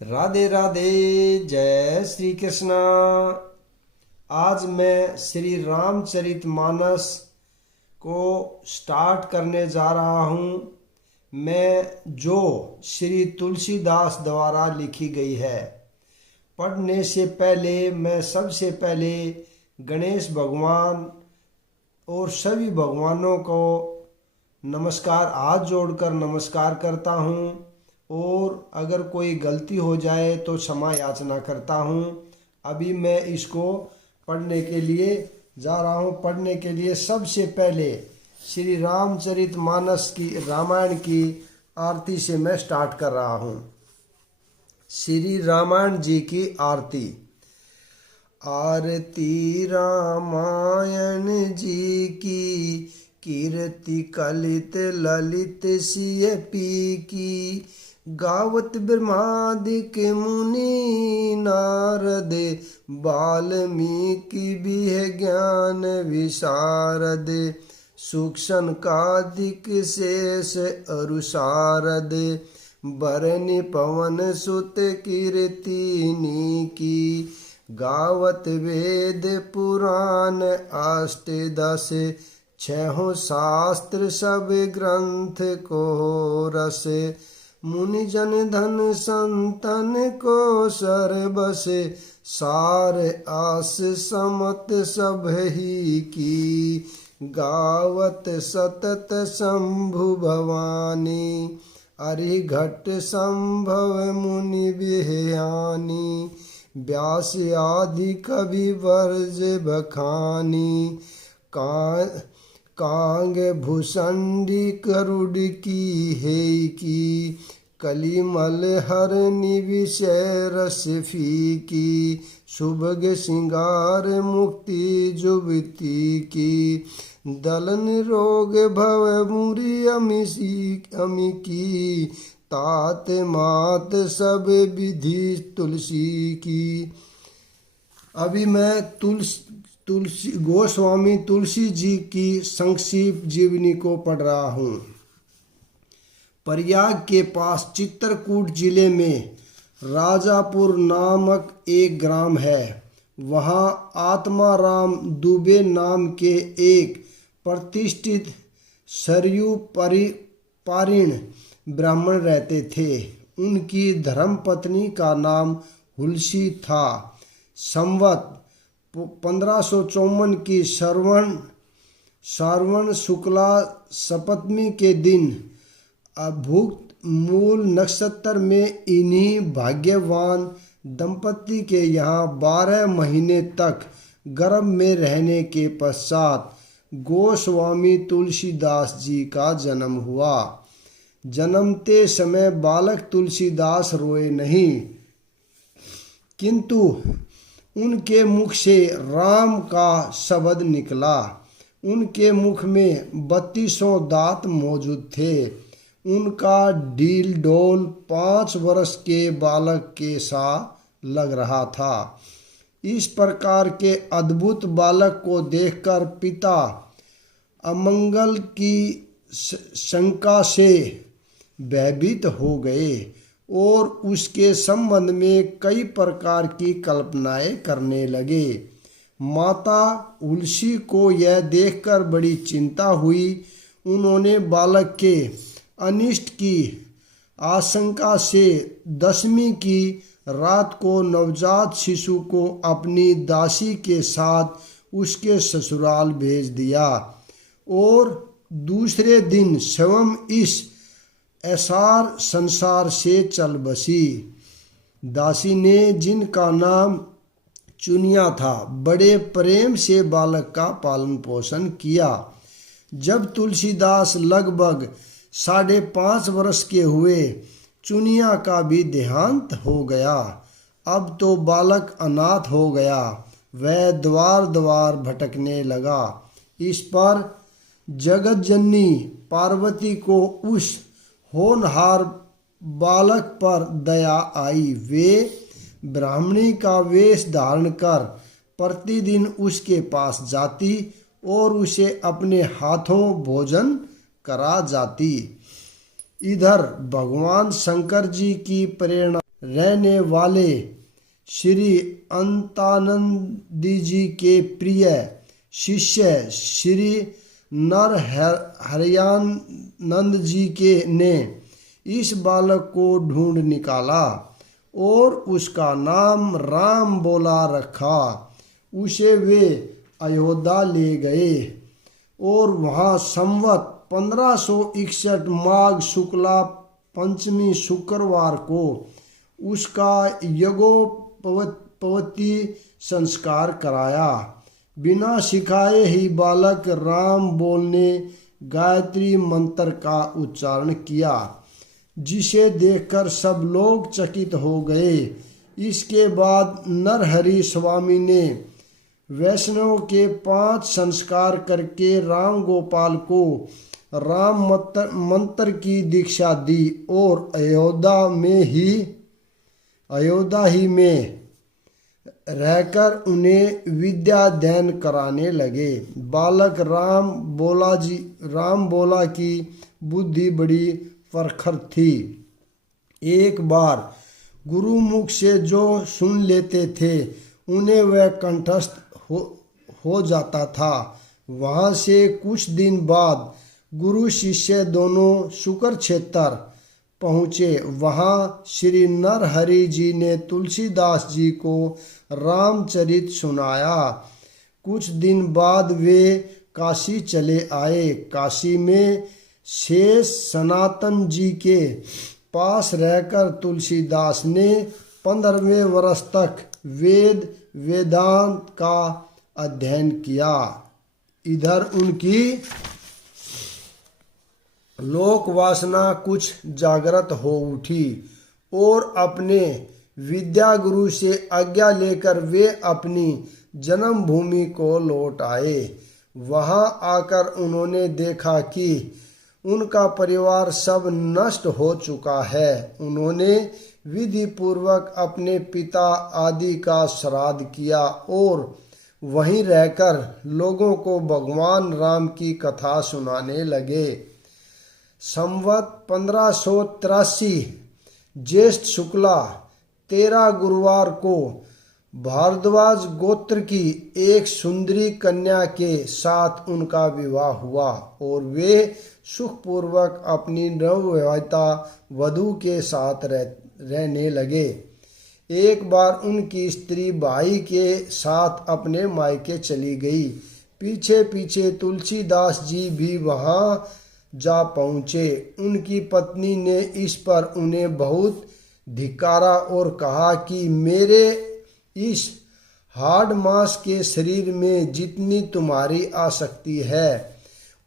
राधे राधे। जय श्री कृष्णा। आज मैं श्री रामचरितमानस को स्टार्ट करने जा रहा हूँ। मैं जो श्री तुलसीदास द्वारा लिखी गई है। पढ़ने से पहले मैं सबसे पहले गणेश भगवान और सभी भगवानों को नमस्कार, हाथ जोड़कर नमस्कार करता हूँ। और अगर कोई गलती हो जाए तो क्षमा याचना करता हूँ। अभी मैं इसको पढ़ने के लिए जा रहा हूँ। पढ़ने के लिए सबसे पहले श्री रामचरितमानस की, रामायण की आरती से मैं स्टार्ट कर रहा हूँ। श्री रामायण जी की आरती। आरती रामायण जी की, कीर्ति कलित ललित सिय पी की। गावत ब्रह्मादिक मुनि नारद, वाल्मीकि बिह ज्ञान विशारद। सूक्ष्म कादिक शेष अरुसारद, बरनि पवन सुत कीर्तिनी की। गावत वेद पुराण अष्टदश, छहों शास्त्र सब ग्रंथ को रस। मुनि जन धन संतन को सर्वस, सार आस समत सब ही की। गावत सतत शंभु भवानी, अरिघट संभव मुनि बिहयानी। व्यास आदि कवि वर्ज बखानी, कांग भूषंडी करुड़ की हे की। कलिमल हरनि विषय रस फीकी, शुभग सिंगार मुक्ति जुबती की। दलन रोग भव मुरि अमि की, तात मात सब विधि तुलसी की। अभी मैं तुलसी गोस्वामी तुलसी जी की संक्षिप्त जीवनी को पढ़ रहा हूँ। प्रयाग के पास चित्रकूट जिले में राजापुर नामक एक ग्राम है। वहाँ आत्माराम दुबे नाम के एक प्रतिष्ठित सरयू पारीण ब्राह्मण रहते थे। उनकी धर्मपत्नी का नाम हुलसी था। संवत 1554 की श्रावण शुक्ला सप्तमी के दिन अभुक्त मूल नक्षत्र में इन्हीं भाग्यवान दंपति के यहाँ 12 महीने तक गर्भ में रहने के पश्चात गोस्वामी तुलसीदास जी का जन्म हुआ। जन्मते समय बालक तुलसीदास रोए नहीं, किंतु उनके मुख से राम का शब्द निकला। उनके मुख में 32 दांत मौजूद थे। उनका डील डोल 5 वर्ष के बालक के सा लग रहा था। इस प्रकार के अद्भुत बालक को देखकर पिता अमंगल की शंका से भयभीत हो गए और उसके संबंध में कई प्रकार की कल्पनाएं करने लगे। माता तुलसी को यह देखकर बड़ी चिंता हुई। उन्होंने बालक के अनिष्ट की आशंका से 10वीं की रात को नवजात शिशु को अपनी दासी के साथ उसके ससुराल भेज दिया और दूसरे दिन स्वयं इस ऐसार संसार से चल बसी। दासी ने, जिनका नाम चुनिया था, बड़े प्रेम से बालक का पालन पोषण किया। जब तुलसीदास लगभग 5.5 वर्ष के हुए, चुनिया का भी देहांत हो गया। अब तो बालक अनाथ हो गया। वह द्वार द्वार भटकने लगा। इस पर जगत जननी पार्वती को उस होनहार बालक पर दया आई। वे ब्राह्मणी का वेश धारण कर प्रतिदिन उसके पास जाती और उसे अपने हाथों भोजन करा जाती। इधर भगवान शंकर जी की प्रेरणा रहने वाले श्री अंतानंदी जी के प्रिय शिष्य श्री हरियानंद जी के ने इस बालक को ढूंढ निकाला और उसका नाम राम बोला रखा। उसे वे अयोध्या ले गए और वहाँ संवत 1561 माघ शुक्ला पंचमी शुक्रवार को उसका यज्ञोपवीत संस्कार कराया। बिना सिखाए ही बालक राम बोलने गायत्री मंत्र का उच्चारण किया, जिसे देखकर सब लोग चकित हो गए। इसके बाद नरहरि स्वामी ने वैष्णव के 5 संस्कार करके राम गोपाल को राम मंत्र की दीक्षा दी और अयोध्या ही में रहकर उन्हें विद्या दान कराने लगे। बालक राम बोला की बुद्धि बड़ी प्रखर थी। एक बार गुरुमुख से जो सुन लेते थे उन्हें वह कंठस्थ हो जाता था। वहाँ से कुछ दिन बाद गुरु शिष्य दोनों शुक्र क्षेत्र पहुँचे। वहाँ श्री नरहरि जी ने तुलसीदास जी को रामचरित सुनाया। कुछ दिन बाद वे काशी चले आए। काशी में शेष सनातन जी के पास रहकर तुलसीदास ने 15वें वर्ष तक वेदांत का अध्ययन किया। इधर उनकी लोक वासना कुछ जागृत हो उठी और अपने विद्या गुरु से आज्ञा लेकर वे अपनी जन्मभूमि को लौट आए। वहां आकर उन्होंने देखा कि उनका परिवार सब नष्ट हो चुका है। उन्होंने विधि पूर्वक अपने पिता आदि का श्राद्ध किया और वहीं रहकर लोगों को भगवान राम की कथा सुनाने लगे। संवत 1583 ज्येष्ठ शुक्ला 13 गुरुवार को भारद्वाज गोत्र की एक सुंदरी कन्या के साथ उनका विवाह हुआ और वे सुखपूर्वक अपनी नवविवाहिता वधू के साथ रहने लगे। एक बार उनकी स्त्री भाई के साथ अपने मायके चली गई। पीछे पीछे तुलसीदास जी भी वहां जा पहुँचे। उनकी पत्नी ने इस पर उन्हें बहुत धिक्कारा और कहा कि मेरे इस हाड़ मांस के शरीर में जितनी तुम्हारी आसक्ति है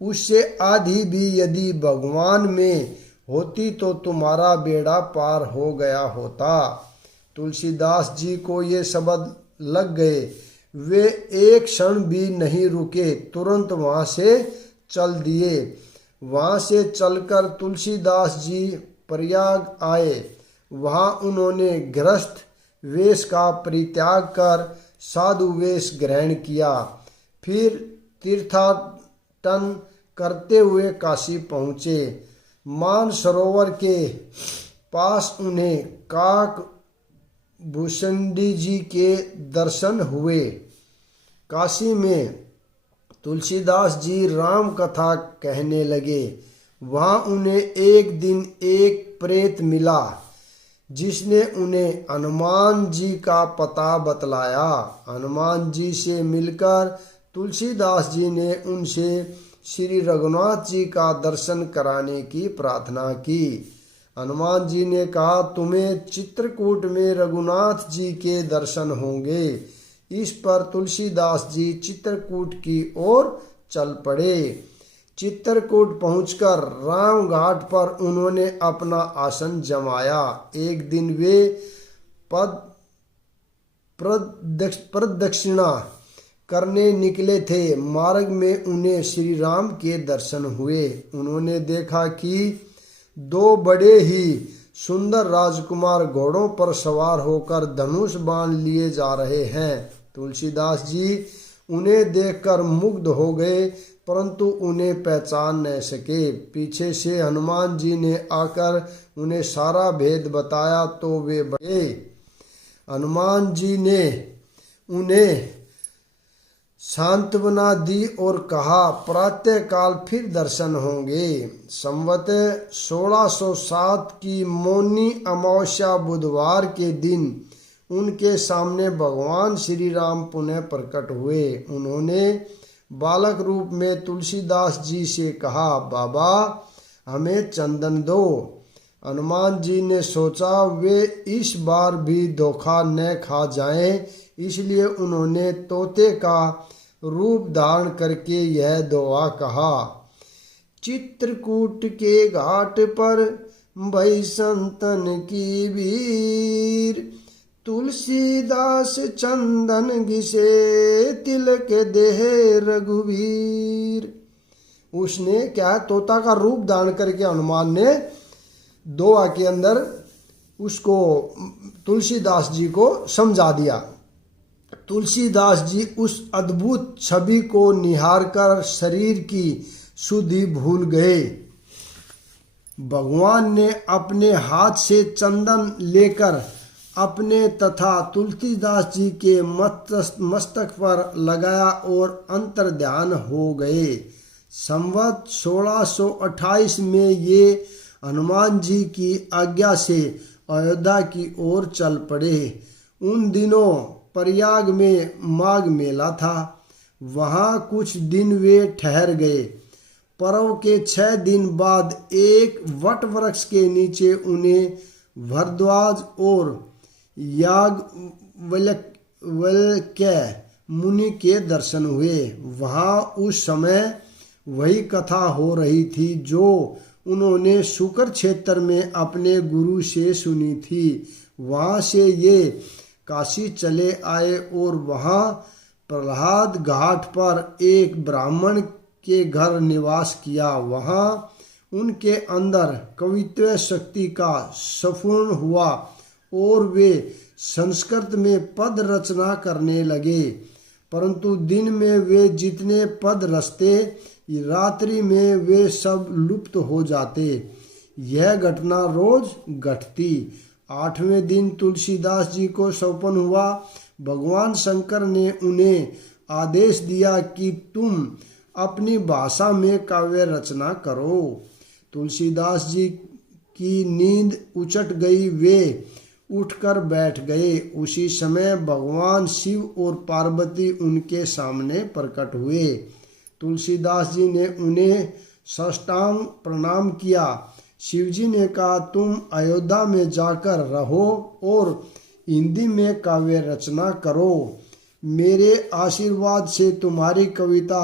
उससे आधी भी यदि भगवान में होती तो तुम्हारा बेड़ा पार हो गया होता। तुलसीदास जी को ये शब्द लग गए। वे एक क्षण भी नहीं रुके, तुरंत वहां से चल दिए। वहां से चलकर तुलसीदास जी प्रयाग आए। वहां उन्होंने गृहस्थ वेश का परित्याग कर साधु वेश ग्रहण किया। फिर तीर्थाटन करते हुए काशी पहुँचे। मानसरोवर के पास उन्हें काक भूषणी जी के दर्शन हुए। काशी में तुलसीदास जी राम कथा कहने लगे। वहाँ उन्हें एक दिन एक प्रेत मिला जिसने उन्हें हनुमान जी का पता बतलाया। हनुमान जी से मिलकर तुलसीदास जी ने उनसे श्री रघुनाथ जी का दर्शन कराने की प्रार्थना की। हनुमान जी ने कहा, तुम्हें चित्रकूट में रघुनाथ जी के दर्शन होंगे। इस पर तुलसीदास जी चित्रकूट की ओर चल पड़े। चित्रकूट पहुंचकर राम घाट पर उन्होंने अपना आसन जमाया। एक दिन वे प्रदक्षिणा करने निकले थे। मार्ग में उन्हें श्री राम के दर्शन हुए। उन्होंने देखा कि 2 बड़े ही सुंदर राजकुमार घोड़ों पर सवार होकर धनुष बाण लिए जा रहे हैं। तुलसीदास जी उन्हें देखकर मुग्ध हो गए। परंतु उन्हें पहचान न सके। पीछे से हनुमान जी ने आकर उन्हें सारा भेद बताया तो वे बड़े। हनुमान जी ने उन्हें सांत्वना दी और कहा, प्रातः काल फिर दर्शन होंगे। संवत 1607 की मौनी अमावस्या बुधवार के दिन उनके सामने भगवान श्री राम पुनः प्रकट हुए। उन्होंने बालक रूप में तुलसीदास जी से कहा, बाबा हमें चंदन दो। हनुमान जी ने सोचा वे इस बार भी धोखा न खा जाएं, इसलिए उन्होंने तोते का रूप धारण करके यह दुआ कहा, चित्रकूट के घाट पर भई संतन की भीड़, तुलसीदास चंदन घिसे तिलक देह रघुवीर। उसने क्या तोता का रूप धारण करके हनुमान ने दुआ के अंदर उसको तुलसीदास जी को समझा दिया। तुलसीदास जी उस अद्भुत छवि को निहार कर शरीर की शुद्धि भूल गए। भगवान ने अपने हाथ से चंदन लेकर अपने तथा तुलसीदास जी के मस्तक पर लगाया और अंतर ध्यान हो गए। संवत 1628 में ये हनुमान जी की आज्ञा से अयोध्या की ओर चल पड़े। उन दिनों प्रयाग में माघ मेला था। वहाँ कुछ दिन वे ठहर गए। पर्व के 6 दिन बाद एक वट वृक्ष के नीचे उन्हें भरद्वाज और याज्ञवल्क्य मुनि के दर्शन हुए। वहाँ उस समय वही कथा हो रही थी जो उन्होंने शुकर क्षेत्र में अपने गुरु से सुनी थी। वहाँ से ये काशी चले आए और वहाँ प्रहलाद घाट पर एक ब्राह्मण के घर निवास किया। वहाँ उनके अंदर कवित्व शक्ति का स्फुरण हुआ और वे संस्कृत में पद रचना करने लगे। परंतु दिन में वे जितने पद रचते, रात्रि में वे सब लुप्त हो जाते। यह घटना रोज घटती। 8वें दिन तुलसीदास जी को सौपन हुआ। भगवान शंकर ने उन्हें आदेश दिया कि तुम अपनी भाषा में काव्य रचना करो। तुलसीदास जी की नींद उचट गई। वे उठकर बैठ गए। उसी समय भगवान शिव और पार्वती उनके सामने प्रकट हुए। तुलसीदास जी ने उन्हें साष्टांग प्रणाम किया। शिवजी ने कहा, तुम अयोध्या में जाकर रहो और हिंदी में काव्य रचना करो। मेरे आशीर्वाद से तुम्हारी कविता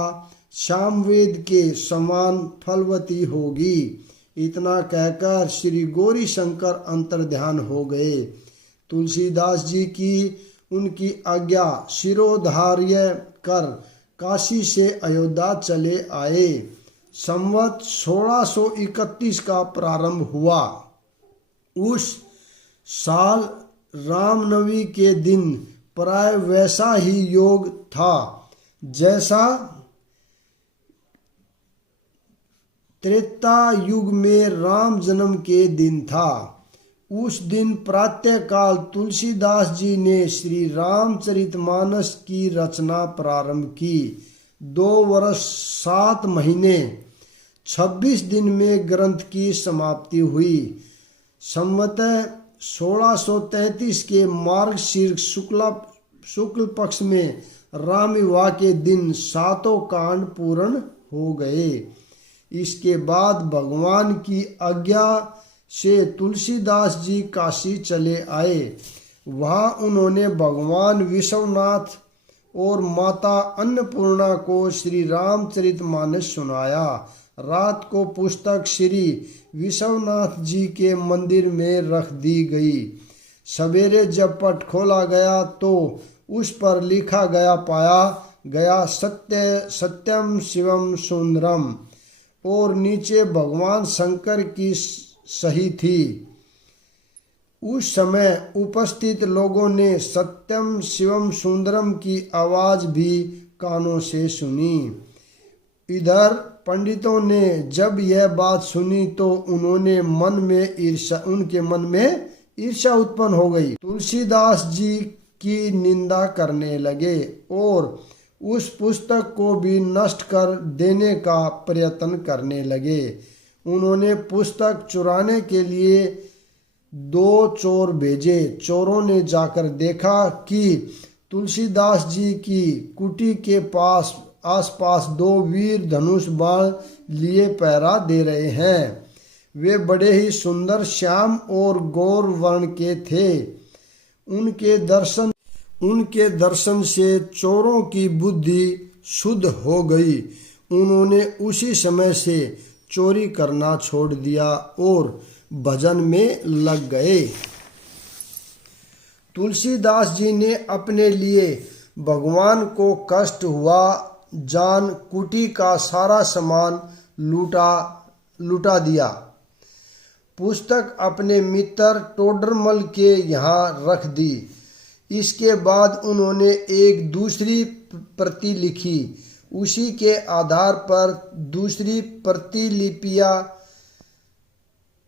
सामवेद के समान फलवती होगी। इतना कहकर श्री गौरी शंकर अंतर्ध्यान हो गए। तुलसीदास जी की उनकी आज्ञा शिरोधार्य कर काशी से अयोध्या चले आए। संवत 1631 का प्रारंभ हुआ। उस साल रामनवमी के दिन प्राय वैसा ही योग था जैसा त्रेता युग में राम जन्म के दिन था। उस दिन प्रातः काल तुलसीदास जी ने श्री रामचरितमानस की रचना प्रारंभ की। 2 वर्ष 7 महीने 26 दिन में ग्रंथ की समाप्ति हुई। संवत 1633 के मार्गशीर्ष शुक्ल पक्ष में राम विवाह के दिन 7 कांड पूर्ण हो गए। इसके बाद भगवान की आज्ञा से तुलसीदास जी काशी चले आए। वहाँ उन्होंने भगवान विश्वनाथ और माता अन्नपूर्णा को श्री रामचरितमानस सुनाया। रात को पुस्तक श्री विश्वनाथ जी के मंदिर में रख दी गई। सवेरे जब पट खोला गया तो उस पर लिखा गया पाया गया, सत्यम शिवम सुंदरम, और नीचे भगवान शंकर की सही थी। उस समय उपस्थित लोगों ने सत्यम शिवम सुंदरम की आवाज भी कानों से सुनी। इधर पंडितों ने जब यह बात सुनी तो उनके मन में ईर्ष्या उत्पन्न हो गई। तुलसीदास जी की निंदा करने लगे और उस पुस्तक को भी नष्ट कर देने का प्रयत्न करने लगे। उन्होंने पुस्तक चुराने के लिए 2 चोर भेजे। चोरों ने जाकर देखा कि तुलसीदास जी की कुटी के आसपास 2 वीर धनुष बाण लिए पहरा दे रहे हैं। वे बड़े ही सुंदर श्याम और गौर वर्ण के थे। उनके दर्शन से चोरों की बुद्धि शुद्ध हो गई। उन्होंने उसी समय से चोरी करना छोड़ दिया और भजन में लग गए। तुलसीदास जी ने अपने लिए भगवान को कष्ट हुआ जान कुटी का सारा सामान लूटा दिया। पुस्तक अपने मित्र टोडरमल के यहाँ रख दी। इसके बाद उन्होंने एक दूसरी प्रति लिखी। उसी के आधार पर दूसरी प्रतिलिपियां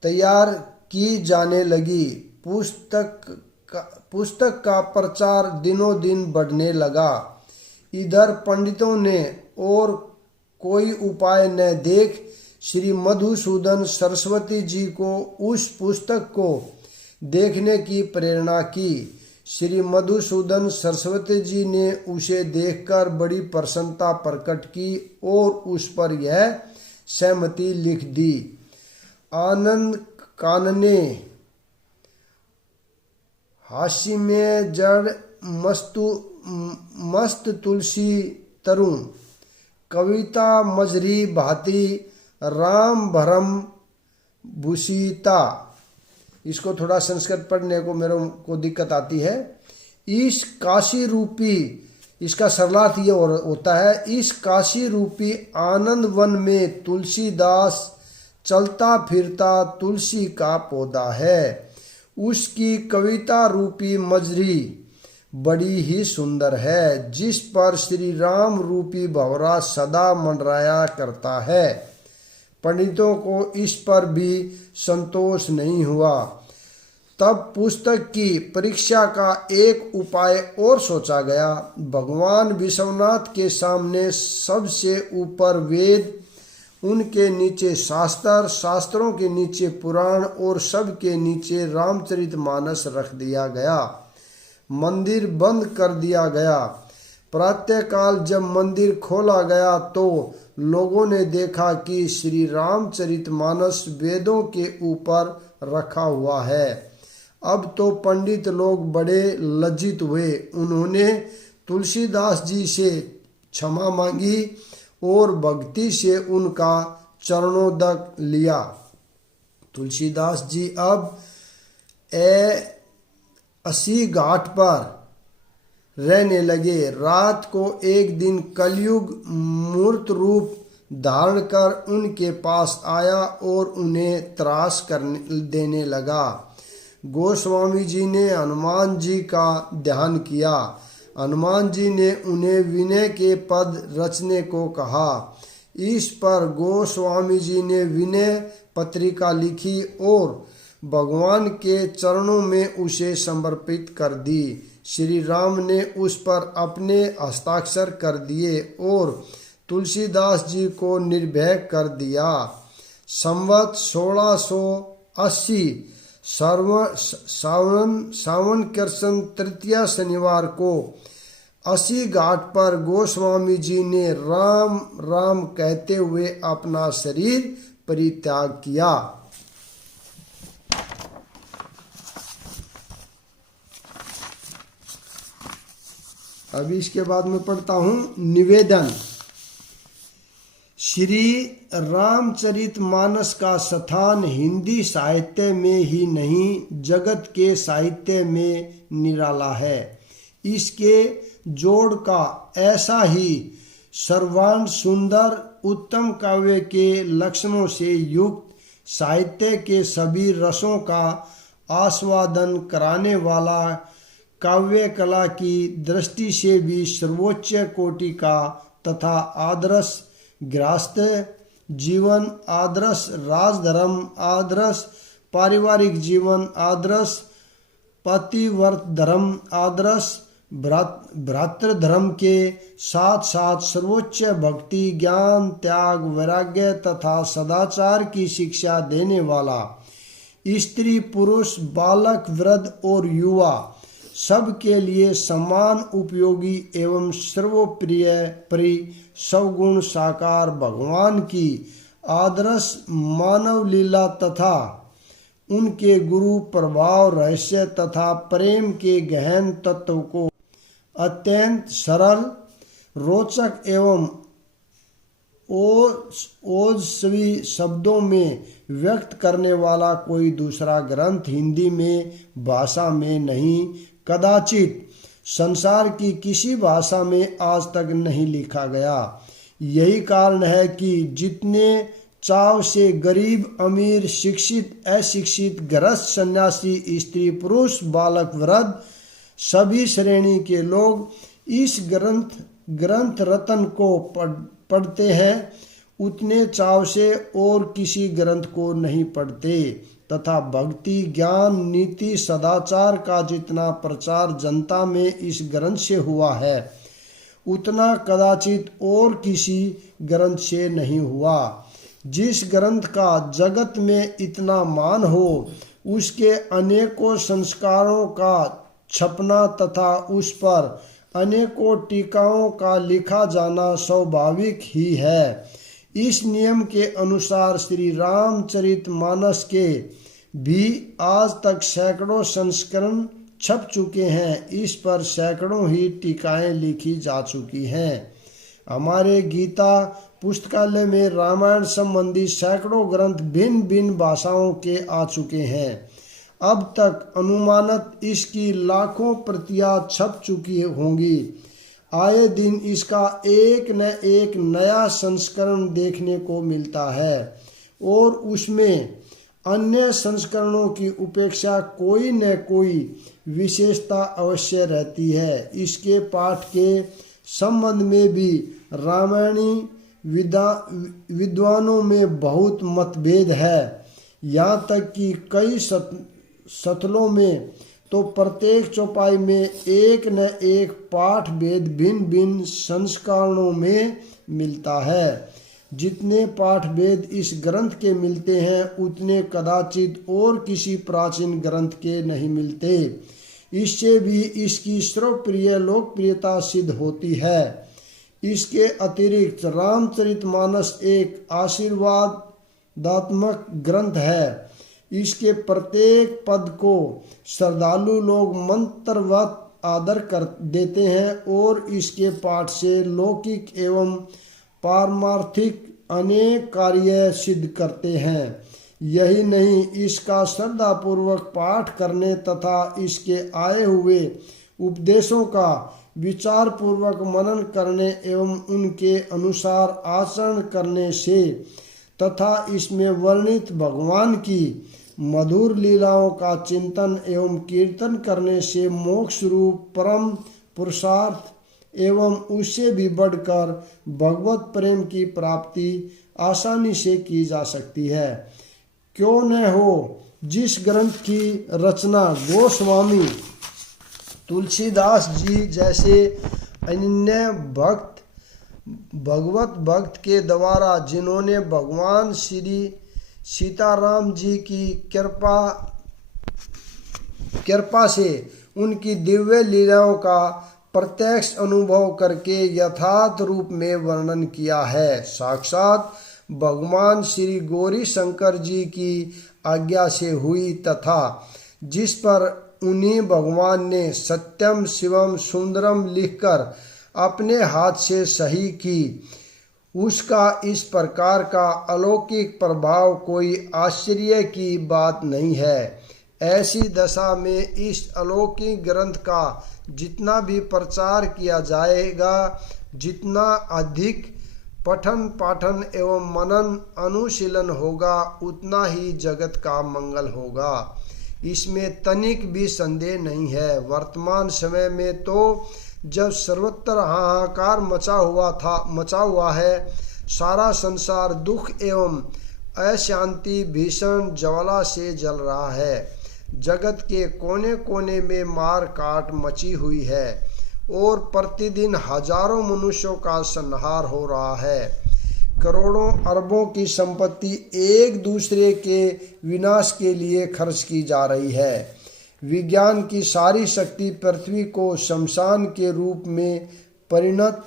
तैयार की जाने लगी। पुस्तक का प्रचार दिनों दिन बढ़ने लगा। इधर पंडितों ने और कोई उपाय न देख श्री मधुसूदन सरस्वती जी को उस पुस्तक को देखने की प्रेरणा की। श्री मधुसूदन सरस्वती जी ने उसे देखकर बड़ी प्रसन्नता प्रकट की और उस पर यह सहमति लिख दी। आनंद कानने हास्य में जड़ मस्त तुलसी तरुण कविता मजरी भांति राम भरम भूषिता। इसको थोड़ा संस्कृत पढ़ने को मेरे को दिक्कत आती है। इस काशी रूपी, इसका सरलार्थ ये होता है, इस काशी रूपी आनंद वन में तुलसीदास चलता फिरता तुलसी का पौधा है। उसकी कविता रूपी मजरी बड़ी ही सुंदर है, जिस पर श्री राम रूपी भंवरा सदा मंडराया करता है। पंडितों को इस पर भी संतोष नहीं हुआ। तब पुस्तक की परीक्षा का एक उपाय और सोचा गया। भगवान विश्वनाथ के सामने सबसे ऊपर वेद, उनके नीचे शास्त्र, शास्त्रों के नीचे पुराण और सबके नीचे रामचरितमानस रख दिया गया। मंदिर बंद कर दिया गया। प्रातःकाल जब मंदिर खोला गया तो लोगों ने देखा कि श्री रामचरितमानस वेदों के ऊपर रखा हुआ है। अब तो पंडित लोग बड़े लज्जित हुए। उन्होंने तुलसीदास जी से क्षमा मांगी और भक्ति से उनका चरणोदक लिया। तुलसीदास जी अब अस्सी घाट पर रहने लगे। रात को एक दिन कलयुग मूर्त रूप धारण कर उनके पास आया और उन्हें त्रास करने देने लगा। गोस्वामी जी ने हनुमान जी का ध्यान किया। हनुमान जी ने उन्हें विनय के पद रचने को कहा। इस पर गोस्वामी जी ने विनय पत्रिका लिखी और भगवान के चरणों में उसे समर्पित कर दी। श्री राम ने उस पर अपने हस्ताक्षर कर दिए और तुलसीदास जी को निर्भय कर दिया। संवत 1680 सावन कृष्ण तृतीया शनिवार को अस्सी घाट पर गोस्वामी जी ने राम राम कहते हुए अपना शरीर परित्याग किया। अभी इसके बाद में पढ़ता हूँ निवेदन। श्री रामचरितमानस का स्थान हिंदी साहित्य में ही नहीं जगत के साहित्य में निराला है। इसके जोड़ का ऐसा ही सर्वांग सुंदर उत्तम काव्य के लक्षणों से युक्त साहित्य के सभी रसों का आस्वादन कराने वाला काव्य कला की दृष्टि से भी सर्वोच्च कोटि का तथा आदर्श गृहस्थ जीवन आदर्श, राजधर्म आदर्श, पारिवारिक जीवन आदर्श, पतिव्रत धर्म आदर्श, भ्रातृधर्म के साथ साथ सर्वोच्च भक्ति, ज्ञान, त्याग, वैराग्य तथा सदाचार की शिक्षा देने वाला, स्त्री, पुरुष, बालक, वृद्ध और युवा सबके लिए समान उपयोगी एवं सर्वप्रिय सवगुण साकार भगवान की आदर्श मानव लीला तथा उनके गुरु प्रभाव, रहस्य तथा प्रेम के गहन तत्व को अत्यंत सरल, रोचक एवं ओजस्वी शब्दों में व्यक्त करने वाला कोई दूसरा ग्रंथ हिंदी में भाषा में नहीं, कदाचित संसार की किसी भाषा में आज तक नहीं लिखा गया। यही कारण है कि जितने चाव से गरीब, अमीर, शिक्षित, अशिक्षित, गृहस्थ, सन्यासी, स्त्री, पुरुष, बालक, वृद्ध सभी श्रेणी के लोग इस ग्रंथ रत्न को पढ़ते हैं, उतने चाव से और किसी ग्रंथ को नहीं पढ़ते तथा भक्ति, ज्ञान, नीति, सदाचार का जितना प्रचार जनता में इस ग्रंथ से हुआ है उतना कदाचित और किसी ग्रंथ से नहीं हुआ। जिस ग्रंथ का जगत में इतना मान हो उसके अनेकों संस्कारों का छपना तथा उस पर अनेकों टीकाओं का लिखा जाना स्वाभाविक ही है। इस नियम के अनुसार श्री रामचरितमानस के भी आज तक सैकड़ों संस्करण छप चुके हैं। इस पर सैकड़ों ही टीकाएं लिखी जा चुकी हैं। हमारे गीता पुस्तकालय में रामायण संबंधी सैकड़ों ग्रंथ भिन्न भिन्न भाषाओं के आ चुके हैं। अब तक अनुमानत इसकी लाखों प्रतियां छप चुकी होंगी। आए दिन इसका एक न एक नया संस्करण देखने को मिलता है और उसमें अन्य संस्करणों की उपेक्षा कोई न कोई विशेषता अवश्य रहती है। इसके पाठ के संबंध में भी रामायणी विद्वानों में बहुत मतभेद है। यहाँ तक कि कई सतलों में तो प्रत्येक चौपाई में एक न एक पाठ भेद भिन्न भिन्न संस्करणों में मिलता है। जितने पाठ भेद इस ग्रंथ के मिलते हैं उतने कदाचित और किसी प्राचीन ग्रंथ के नहीं मिलते। इससे भी इसकी सर्वप्रिय लोकप्रियता सिद्ध होती है। इसके अतिरिक्त रामचरितमानस एक आशीर्वादात्मक ग्रंथ है। इसके प्रत्येक पद को श्रद्धालु लोग मंत्रवत आदर कर देते हैं और इसके पाठ से लौकिक एवं पारमार्थिक अनेक कार्य सिद्ध करते हैं। यही नहीं, इसका श्रद्धापूर्वक पाठ करने तथा इसके आए हुए उपदेशों का विचार पूर्वक मनन करने एवं उनके अनुसार आचरण करने से तथा इसमें वर्णित भगवान की मधुर लीलाओं का चिंतन एवं कीर्तन करने से मोक्ष रूप परम पुरुषार्थ एवं उससे भी बढ़कर भगवत प्रेम की प्राप्ति आसानी से की जा सकती है। क्यों न हो, जिस ग्रंथ की रचना गोस्वामी तुलसीदास जी जैसे अनन्य भक्त भगवत भक्त के द्वारा, जिन्होंने भगवान श्री सीताराम जी की कृपा से उनकी दिव्य लीलाओं का प्रत्यक्ष अनुभव करके यथार्थ रूप में वर्णन किया है, साक्षात भगवान श्री गौरी शंकर जी की आज्ञा से हुई तथा जिस पर उन्हीं भगवान ने सत्यम शिवम सुंदरम लिखकर अपने हाथ से सही की, उसका इस प्रकार का अलौकिक प्रभाव कोई आश्चर्य की बात नहीं है। ऐसी दशा में इस अलौकिक ग्रंथ का जितना भी प्रचार किया जाएगा, जितना अधिक पठन पाठन एवं मनन अनुशीलन होगा, उतना ही जगत का मंगल होगा। इसमें तनिक भी संदेह नहीं है। वर्तमान समय में तो जब सर्वत्र हाहाकार मचा हुआ है, सारा संसार दुख एवं अशांति भीषण ज्वाला से जल रहा है। जगत के कोने कोने में मार काट मची हुई है और प्रतिदिन हजारों मनुष्यों का संहार हो रहा है। करोड़ों अरबों की संपत्ति एक दूसरे के विनाश के लिए खर्च की जा रही है। विज्ञान की सारी शक्ति पृथ्वी को शमशान के रूप में परिणत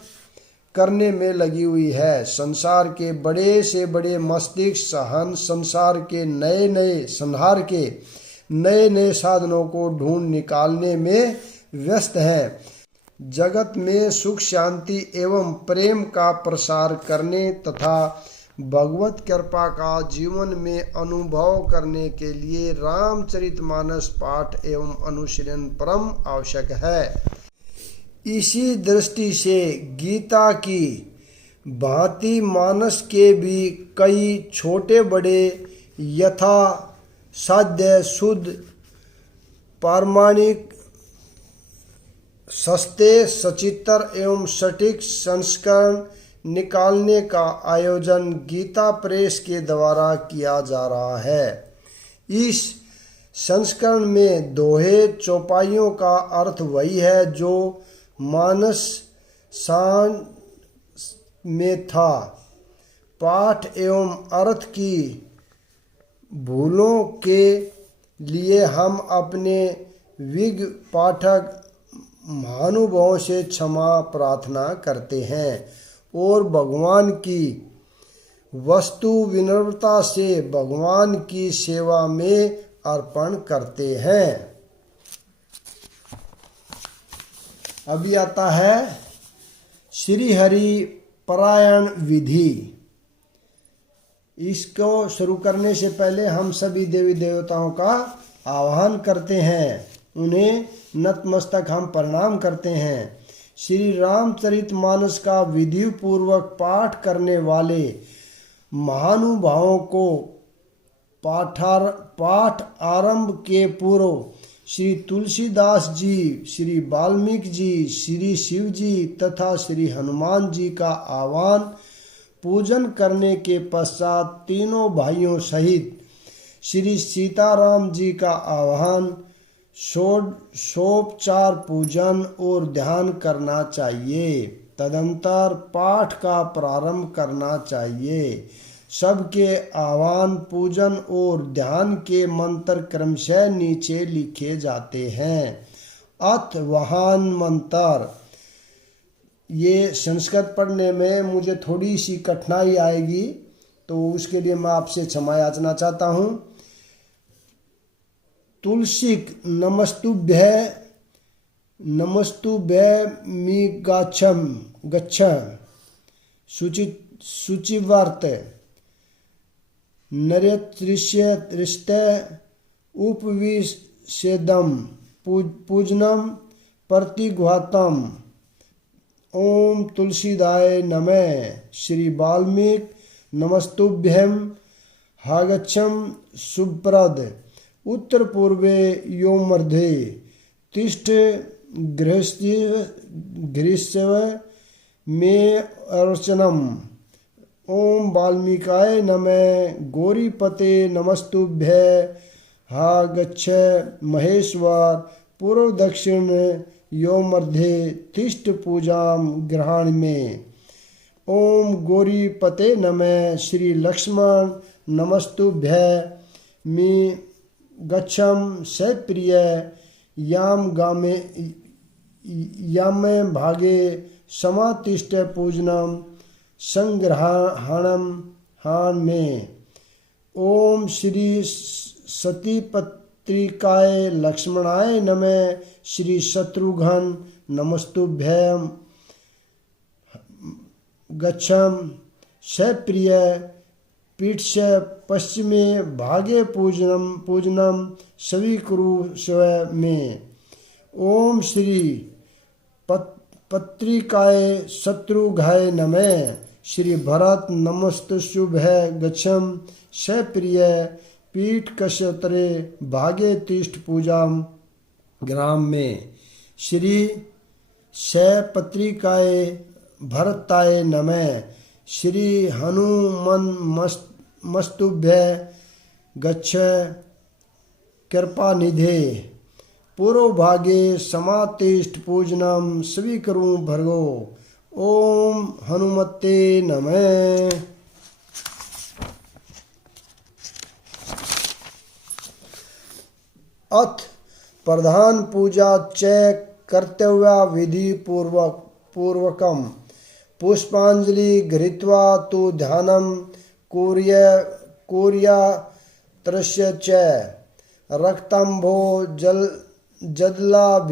करने में लगी हुई है। संसार के बड़े से बड़े मस्तिष्क संसार के संहार के नए नए साधनों को ढूंढ निकालने में व्यस्त हैं। जगत में सुख शांति एवं प्रेम का प्रसार करने तथा भगवत कृपा का जीवन में अनुभव करने के लिए रामचरितमानस पाठ एवं अनुशीलन परम आवश्यक है। इसी दृष्टि से गीता की भांति मानस के भी कई छोटे बड़े यथा साध्य शुद्ध प्रामाणिक सस्ते सचित्र एवं सटीक संस्करण निकालने का आयोजन गीता प्रेस के द्वारा किया जा रहा है। इस संस्करण में दोहे चौपाइयों का अर्थ वही है जो मानस शान में था। पाठ एवं अर्थ की भूलों के लिए हम अपने विज्ञ पाठक महानुभावों से क्षमा प्रार्थना करते हैं और भगवान की वस्तु विनम्रता से भगवान की सेवा में अर्पण करते हैं। अभी आता है श्री हरि परायण विधि। इसको शुरू करने से पहले हम सभी देवी देवताओं का आह्वान करते हैं, उन्हें नतमस्तक हम प्रणाम करते हैं। श्री रामचरितमानस का विधि पूर्वक पाठ करने वाले महानुभावों को पाठ आरंभ के पूर्व श्री तुलसीदास जी, श्री वाल्मीकि जी, श्री शिव जी तथा श्री हनुमान जी का आह्वान पूजन करने के पश्चात तीनों भाइयों सहित श्री सीताराम जी का आह्वान षोडशोपचार पूजन और ध्यान करना चाहिए। तदंतर पाठ का प्रारंभ करना चाहिए। सबके आह्वान पूजन और ध्यान के मंत्र क्रमशः नीचे लिखे जाते हैं। अथ वाहन मंत्र, ये संस्कृत पढ़ने में मुझे थोड़ी सी कठिनाई आएगी, तो उसके लिए मैं आपसे क्षमा याचना चाहता हूँ। तुलसीक नमस्तुभ्य गच्छ शुचिवर्त नरेत्रिष्य उपविशेदम पूजनम प्रतिघ्वातम। ओम तुलसीदाय नमः। श्री वाल्मीकि नमस्तुभ्यं हागच्छम सुप्रद उत्तर पूर्वे यो मध्य तिष्ठ गृहस्व में अर्चनम। ओम वाल्मीकाय नमः। गौरीपते नमस्तुभ्य हा गच्छ महेश्वर पूर्व दक्षिण यो मध्य तिष्ठ पूजाम ग्रहण में। ओम गौरीपते नमः। श्री लक्ष्मण नमस्तुभ्य मी गच्छम सप्रिय याम भागे समातिष्ठ पूजनम संग्रहणम हान में। ओम श्री सतीपत्रिकाय लक्ष्मणाय नमः। श्री शत्रुघ्न नमस्तुभ्यं गच्छम सप्रिय पीठ पश्चिमे भागे पूजनम स्वीकुरुष्व में। ओम श्री पत्रिकाय शत्रुघ्नाय नमः। श्री भरत नमस्तुभ्य गच्छम सप्रिय पीठ कशतरे भागे तिष्ठ पूजा ग्राम में। श्री पत्रिकाय भरताय नमः। श्री हनुमन मस्तुभ्य गच्छ कृपानिधे पूर्व भागे समातिष्ठ पूजनम स्वीकरूं भर्गो। ओम हनुमते नमः। अथ प्रधान पूजा च कर्तव्या विधि पूर्वकम पुष्पांजलि गृहीत्वा तु ध्यानं कुर्यात्रस्य च रक्तांभो जदलाभिरामण्यं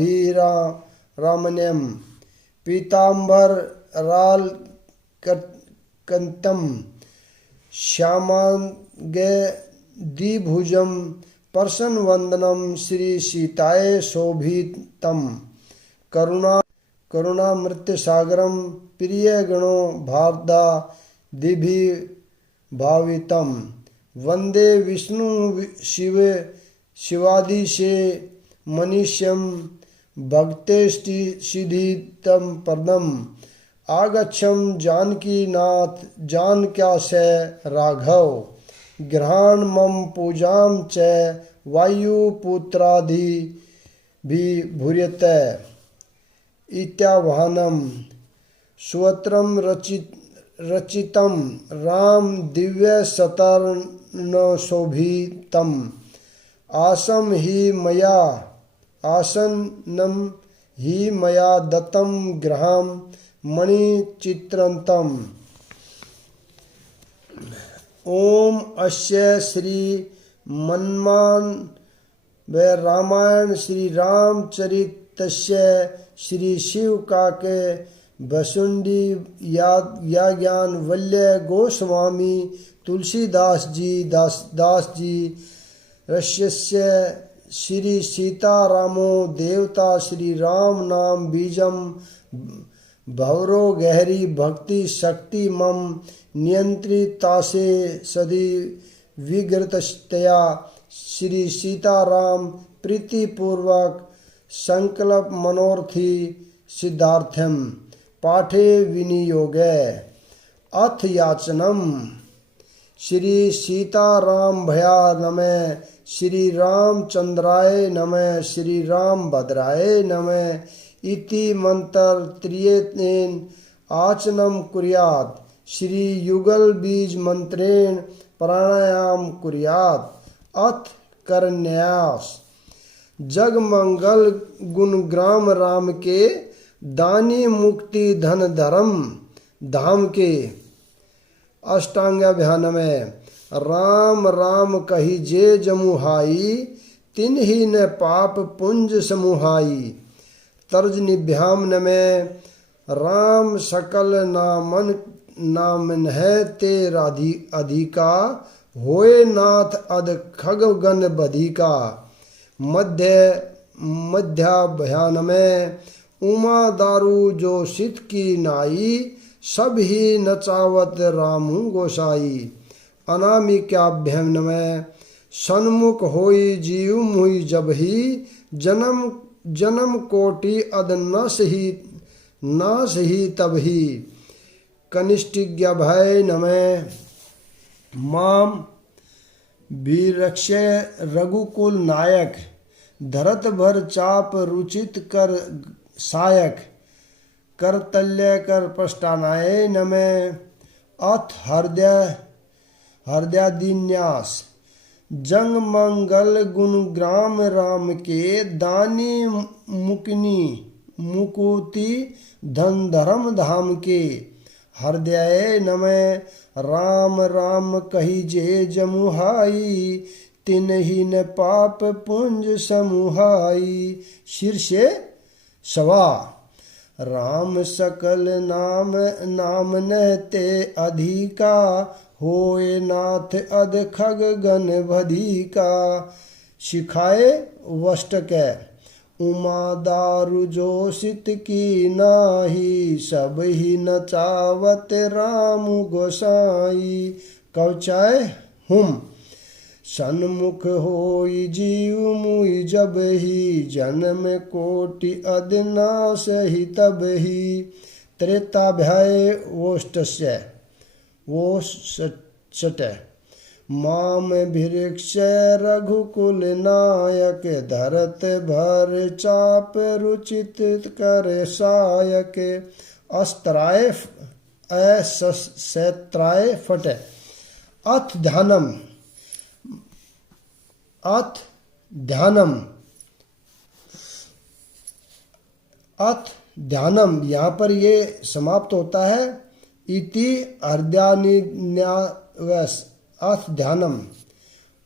पीताम्बररालकन्तं श्यामांगद्विभुजं प्रसन्नवदनं श्रीसीताय शोभितं करुणामृतसागरं प्रियगणो भारदा दिभिभावितं वन्दे विष्णु शिवादिशे मनीष्यं भक्तेष्टिसिद्धितं पदम् आगच्छं जानकीनाथ जानक्यास्य राघव गृहाण मम पूजां च वायुपुत्रादिभिर्भूयते इत्याह्वानं स्तोत्रं रचितं राम दिव्यशतर्णशोभितम् आसनं हि मया दत्तं गृहं मणिचित्रन्तम्। ओम अस्य श्री मन्मान् रामायण श्री रामचरितस्य श्री शिवकाके वसुंडी याज्ञान वल्य गोस्वामी तुलसीदास जी ऋष्यस्य श्री सीतारामो देवता श्री राम नाम बीजम भवरो गहरी भक्ति शक्ति मम नियंत्रितासे सदी विगृतस्तया श्री सीताराम प्रीतिपूर्वक संकल्प मनोर्थी सिद्धार्थम पाठे विनियोगे। अथ याचनम श्री सीताराम भया नमः श्री रामचंद्राय नमः श्री रामभद्राय नमः इति मंत्र त्रियेन आचनम कुर्यात् श्री युगल बीज मंत्रेण प्राणायाम कुर्यात्। अथ करन्यास जग मंगल गुण ग्राम राम के दानी मुक्ति धन धर्म धाम के। अष्टांगाभ्यान में राम राम कही जे जमुहाई तिन्ही न पाप पुंज समुहाई। तर्ज निभ्याम में राम सकल नामन है ते राधि अधिका होए नाथ अध खग गण बधिका। मध्याभ्यान में उमा दारू जो सित की नाई सब ही नचावत रामू गोसाई। अनामिकाभ्याम में सन्मुख होई जीव मुई जब ही जन्म कोटि अद नास ही तब ही। कनिष्ठिज्ञाभय नमः माम वीरक्ष्य रघुकुल नायक धरत भर चाप रुचित कर सायक करतल्य कर पष्टानाय नमः। अथ हृदयादिन्यास जंग मंगल गुण ग्राम राम के दानी मुकुति धन धर्म धाम के। हृदय नमः राम राम कही जे जमुहाई तिन्ही न पाप पुंज समुहाई। शीर्षे सवा राम सकल नाम न ते अधिका होए नाथ अध खग गण बधिका। शिखाए वष्टक उमा दारु जो सित की नाही सब ही नचावत राम गोसाई। कवचाय हुम सन्मुख होई जीव मुई जब ही जन्म कोटि अदनाश ही तब ही। त्रेताभ्याय वोष्टस्य वो सटे। माम भिरिक्ष रघुकुल नायक, धरत भर चाप रुचित कर सायक। अस्त्राय सैत्राय फटे। अथ ध्यानम, अथ ध्यानम, अथ ध्यानम यहाँ पर ये समाप्त होता है। इति अर्ध्यान्यास अथ ध्यानम।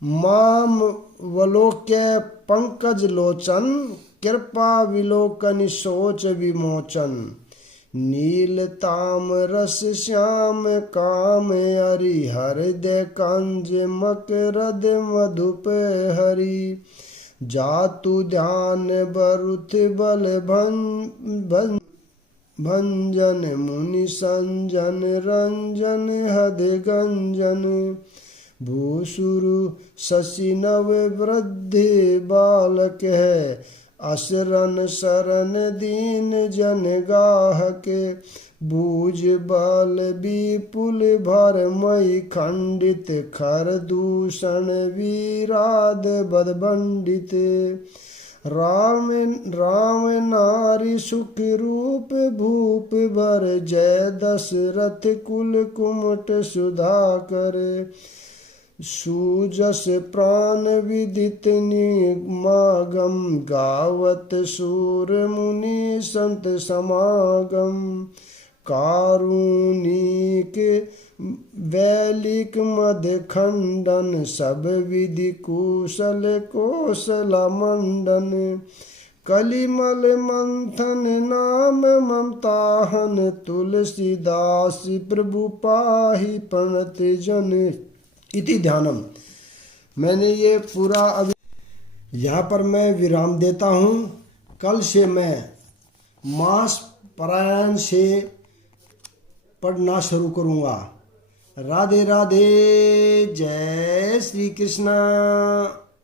माम वलोक्य पंकज लोचन, कृपा विलोकन सोच विमोचन। नील ताम रस श्याम काम हरि, हृदय कंज मकरद मधुप हरि। जातु ध्यान बरुथ बल भंजन, मुनि संजन रंजन हद गंजन। भूसुरु शशि नव वृद्धि बालक है, असरन शरण दीन जन गाहक। बूझ बल विपुल भरमय खंडित, खर दूषण विराध बदबंडित। राम राम नारी सुख रूप भूप भर, जय दशरथ कुल कुमट सुधाकर। सूजस प्राण विदित निगमागम, गावत सूर मुनि संत समागम। कारुणिक वैलिक मद खंडन, सब विधि कुशल कौशला मंडन। कलिमल मंथन नाम ममताहन, तुलसीदास प्रभु पाहि प्रणत जन। इति ध्यानम। मैंने ये पूरा अभी यहाँ पर मैं विराम देता हूँ। कल से मैं मास पारायण से पढ़ना शुरू करूँगा। राधे राधे, जय श्री कृष्ण।